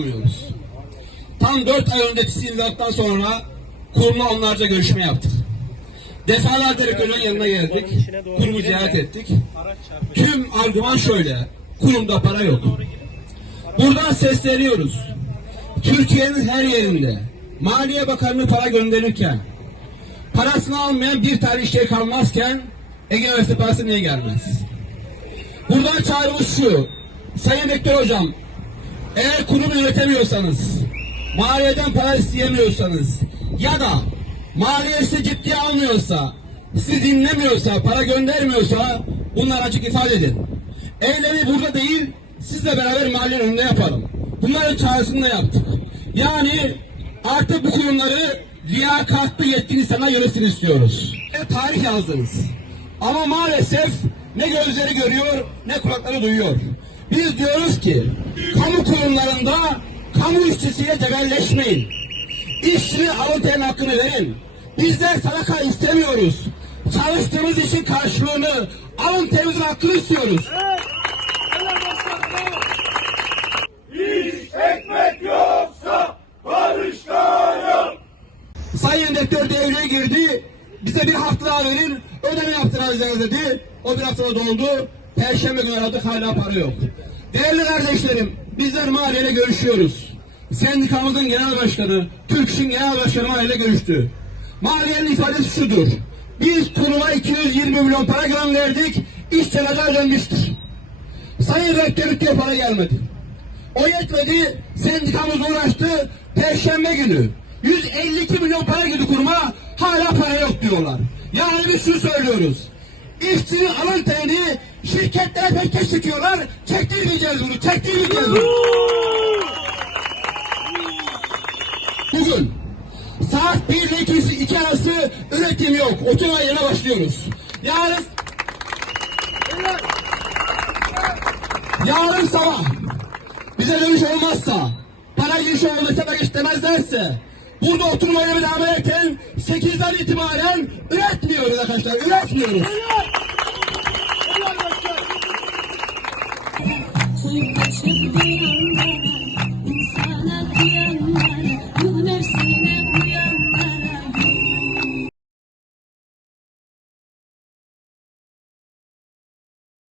yapamıyoruz. Tam dört ay önceki silahtan sonra kurumla onlarca görüşme yaptık. Defalarca rektörün yanına geldik. Kurumu ziyaret ettik. Tüm argüman şöyle. Kurumda para yok. Buradan sesleniyoruz. Türkiye'nin her yerinde Maliye Bakanlığı para gönderirken parasını almayan bir tane işe kalmazken Ege Üniversitesi parası niye gelmez? Buradan çağrımız şu. Sayın Rektör Hocam eğer kurum yönetemiyorsanız maliyeden para isteyemiyorsanız ya da maliye sizi ciddiye almıyorsa sizi dinlemiyorsa para göndermiyorsa bunları açık ifade edin. Eylemi burada değil sizle beraber maliyenin önünde yapalım. Bunların çağrısını yaptık. Yani artık bu kurumları liyakatlı yetkili sana yönetsin istiyoruz. E, tarih yazdınız. Ama maalesef ne gözleri görüyor ne kulakları duyuyor. Biz diyoruz ki kamu kurumlarında kamu işçisiyle cebelleşmeyin. İşçinin alın terin hakkını verin. Bizler sadaka istemiyoruz. Çalıştığımız işin karşılığını alın terimizin hakkını istiyoruz. Ekmek yoksa barışta yok. Sayın Rektör devreye girdi. Bize bir hafta daha verin. Ödeme yaptıracağız dedi. O bir haftada doldu. Perşembe günü aradık hala para yok. Değerli kardeşlerim bizler mahalleyle görüşüyoruz. Sendikamızın genel başkanı, Türkşin genel başkanı mahalleyle görüştü. Mahallenin ifadesi şudur. Biz kuruma 220 milyon para gönderdik. İş canaca dönmüştür. Sayın Rektörlük diye para gelmedi. O yetmedi, sendikamız uğraştı, perşembe günü 152 milyon para girdi kuruma, hala para yok diyorlar. Yani biz şunu söylüyoruz. İşçinin alın terini şirketlere peşkeş çekiyorlar, çektirmeyeceğiz bunu, çektirmeyeceğiz bunu. Bugün saat 1 ile 2, 2 arası üretim yok, oturma yerine başlıyoruz. Yarın Yarın sabah bize dönüş olmazsa, para girişi olmazsa da istemezlerse, burada oturmaya devam ederken 8'den itibaren üretmiyoruz arkadaşlar, üretmiyoruz. Bir anda